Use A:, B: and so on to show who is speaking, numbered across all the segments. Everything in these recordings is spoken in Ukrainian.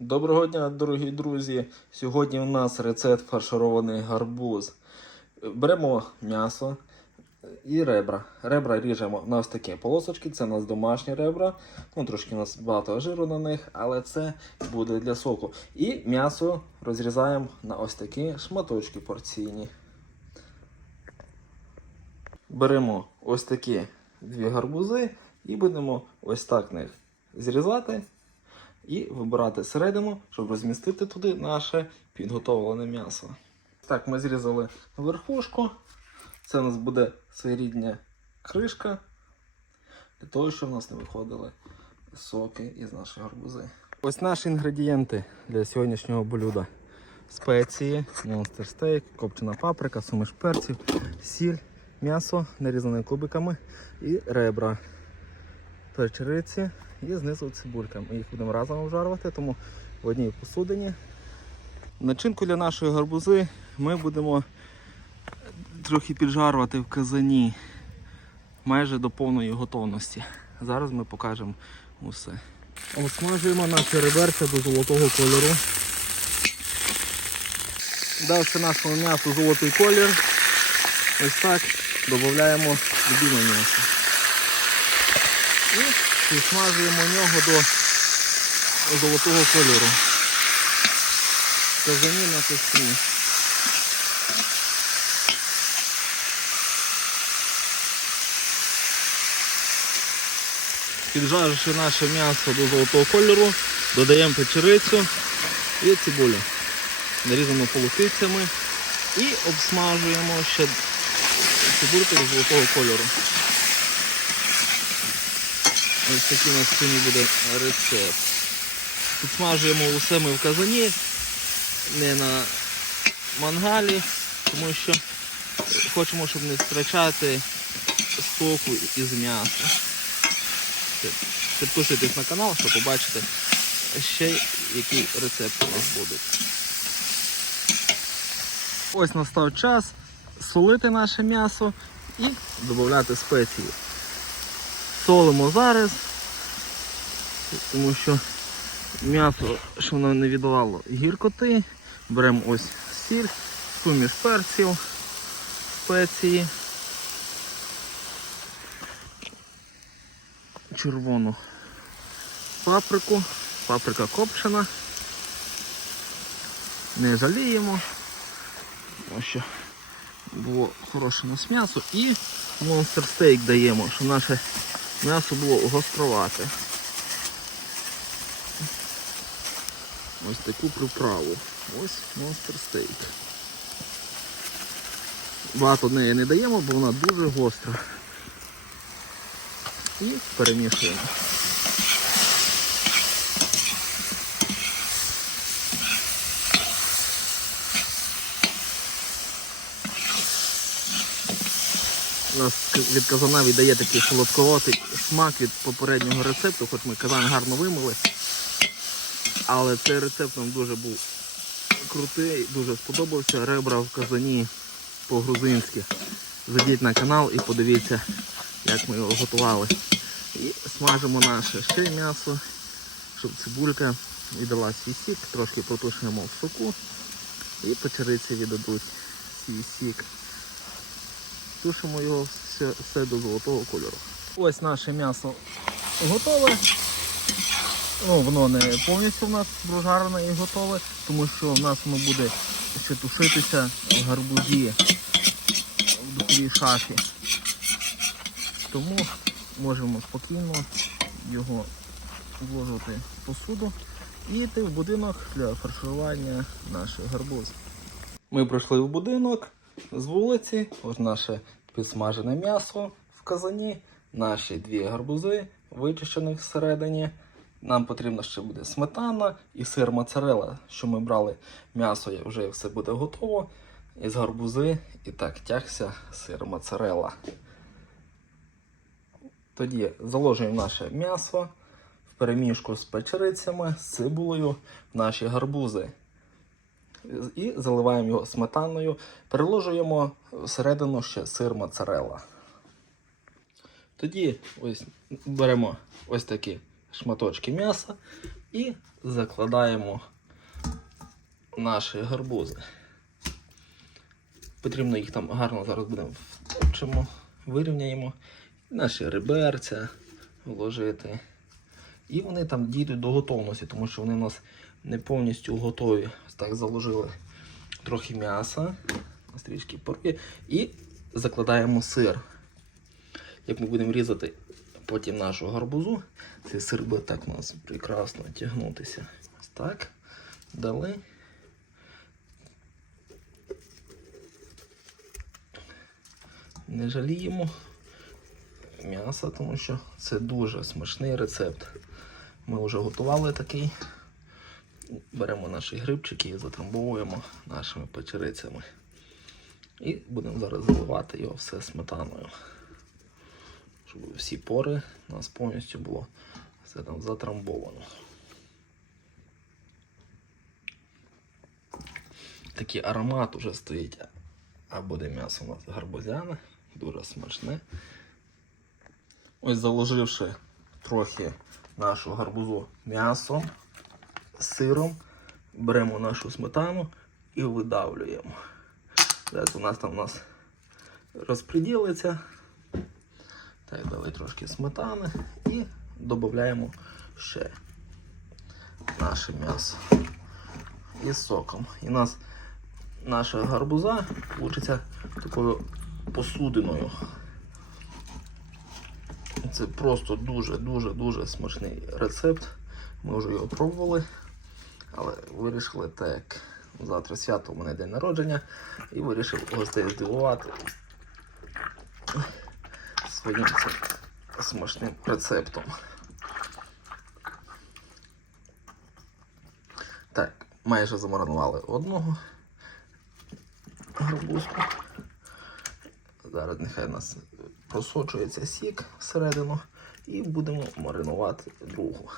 A: Доброго дня, дорогі друзі! Сьогодні у нас рецепт фарширований гарбуз. Беремо м'ясо і ребра. Ребра ріжемо на ось такі полосочки, це у нас домашні ребра. Ну, Трошки у нас багато жиру на них, але це буде для соку. І м'ясо розрізаємо на ось такі шматочки порційні. Беремо ось такі дві гарбузи і будемо ось так них зрізати і вибирати середину, щоб розмістити туди наше підготовлене м'ясо. Так, ми зрізали верхушку. Це у нас буде своєрідня кришка, для того, щоб в нас не виходили соки із нашої гарбузи. Ось наші інгредієнти для сьогоднішнього блюда. Спеції, монстер стейк, копчена паприка, сумиш перців, сіль, м'ясо нарізане кубиками і ребра, перчериці, і знизу цибулька. Ми їх будемо разом обжарувати, тому в одній посудині. Начинку для нашої гарбузи ми будемо трохи піджарувати в казані майже до повної готовності. Зараз ми покажемо усе. Осмажуємо наші реберця до золотого кольору. Давши нашому м'ясу золотий колір, ось так додаємо до м'ясо і смажуємо нього до золотого кольору. Казані на кострі. Піджаривши наше м'ясо до золотого кольору, додаємо печерицю і цибулю. Нарізану полутицями і обсмажуємо ще цибульку до золотого кольору. Ось такий у нас сьогодні буде рецепт. Підсмажуємо усе ми в казані, не на мангалі, тому що хочемо, щоб не втрачати соку із м'яса. Підписуйтесь на канал, щоб побачити ще який рецепт у нас будуть. Ось настав час солити наше м'ясо і додати спеції. Солимо зараз тому що м'ясо, що воно не віддавало гіркоти, беремо ось сіль, суміш перців, спеції, червону паприку, паприка копчена. Не жаліємо, тому що було хороше у нас м'ясо і монстер стейк даємо, щоб наше м'ясо було гостровате. ось таку приправу. Ось монстр стейк. Багато неї не даємо, бо вона дуже гостра. І перемішуємо. У нас від казана віддає такий солодковатий смак від попереднього рецепту, хоч ми казан гарно вимили але цей рецепт нам дуже був крутий, дуже сподобався. Ребра в казані по-грузинськи. Зайдіть на канал і подивіться, як ми його готували. І смажимо наше ще м'ясо, щоб цибулька віддала свій сік, трошки протушуємо в соку і печериці віддадуть свій сік. Тушимо його все, все до золотого кольору. Ось наше м'ясо готове ну, воно не повністю в нас прожарене і готове, тому що в нас воно буде ще тушитися в гарбузі в духовій шафі. Тому можемо спокійно його вложити в посуду і йти в будинок для фаршування наших гарбуз. Ми пройшли в будинок з вулиці, ось наше підсмажене м'ясо в казані, наші дві гарбузи, вичищених всередині. Нам потрібна ще буде сметана і сир моцарелла, що ми брали м'ясо, вже все буде готово. Із гарбузи і так тягся сир моцарелла. Тоді заложуємо наше м'ясо в перемішку з печерицями, з цибулею в наші гарбузи. І заливаємо його сметаною, переложуємо всередину ще сир моцарелла. Тоді ось беремо ось такі шматочки м'яса і закладаємо наші гарбузи. Потрібно їх там гарно зараз будемо втопчимо, вирівняємо наші риберця вложити. І вони там дійдуть до готовності, тому що вони у нас не повністю готові. Ось так заложили трохи м'яса, стрічки порки і закладаємо сир. Як ми будемо різати потім нашу гарбузу. Цей сир буде так у нас прекрасно тягнутися. Ось так. Дали. Не жаліємо м'яса, тому що це дуже смачний рецепт. Ми вже готували такий. Беремо наші грибчики і затрамбовуємо нашими печерицями. І будемо зараз заливати його все сметаною всі пори у нас повністю було все там затрамбовано. Такий аромат уже стоїть, а буде м'ясо у нас гарбузяне, дуже смачне. Ось заложивши трохи нашу гарбузу м'ясом, сиром, беремо нашу сметану і видавлюємо. Зараз у нас там у нас розпреділиться. Так, давай трошки сметани і додаємо ще наше м'ясо із соком. І у нас наша гарбуза вийде такою посудиною. Це просто дуже-дуже-дуже смачний рецепт. Ми вже його пробували, але вирішили так. Завтра свято у мене день народження і вирішив гостей здивувати своїм смачним рецептом. Так, майже замаринували одного гарбузку. Зараз нехай у нас просочується сік всередину і будемо маринувати другу.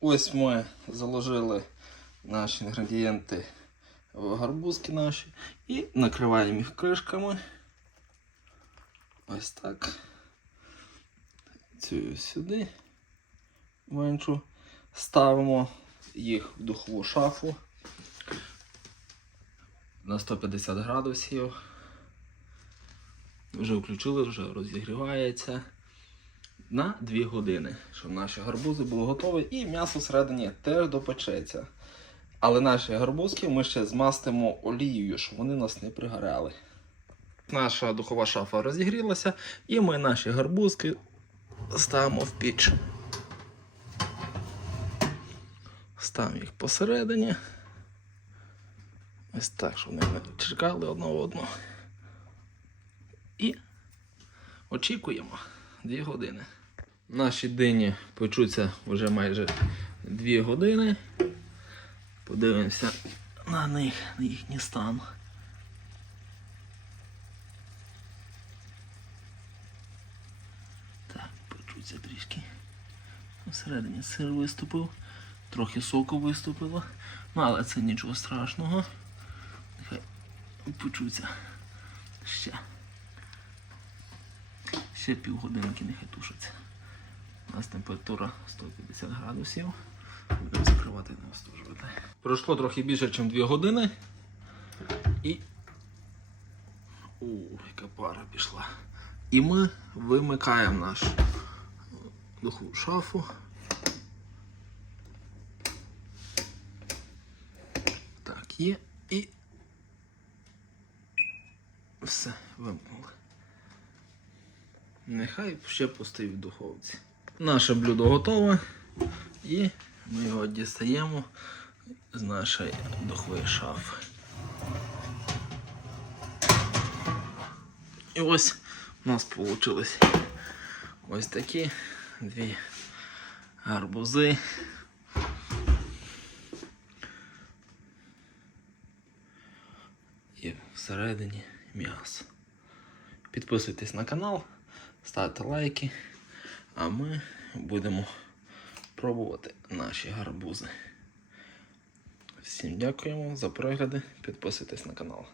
A: Ось ми заложили наші інгредієнти в гарбузки наші і накриваємо їх кришками. Ось так. Цю сюди меншу. Ставимо їх в духову шафу на 150 градусів. Вже включили, вже розігрівається на 2 години, щоб наші гарбузи були готові і м'ясо всередині теж допечеться. Але наші гарбузки ми ще змастимо олією, щоб вони нас не пригоряли. Наша духова шафа розігрілася, і ми наші гарбузки ставимо в піч. Ставимо їх посередині. Ось так, щоб вони не чекали одного одного. І очікуємо 2 години. Наші дині почуться вже майже 2 години. Подивимося на них, на їхній стан. висипуться трішки. Всередині сир виступив, трохи соку виступило, ну але це нічого страшного. Нехай почуться ще. Ще півгодинки нехай тушаться. У нас температура 150 градусів. Будемо закривати і остужувати. Пройшло трохи більше, ніж 2 години. І... О, яка пара пішла. І ми вимикаємо наш духову шафу. Так, є і все, вимкнули. Нехай ще постоїть в духовці. Наше блюдо готове і ми його дістаємо з нашої духової шафи. І ось у нас вийшло ось такі дві гарбузи. І всередині м'ясо. Підписуйтесь на канал, ставте лайки, а ми будемо пробувати наші гарбузи. Всім дякуємо за перегляди, підписуйтесь на канал,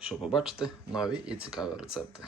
A: щоб побачити нові і цікаві рецепти.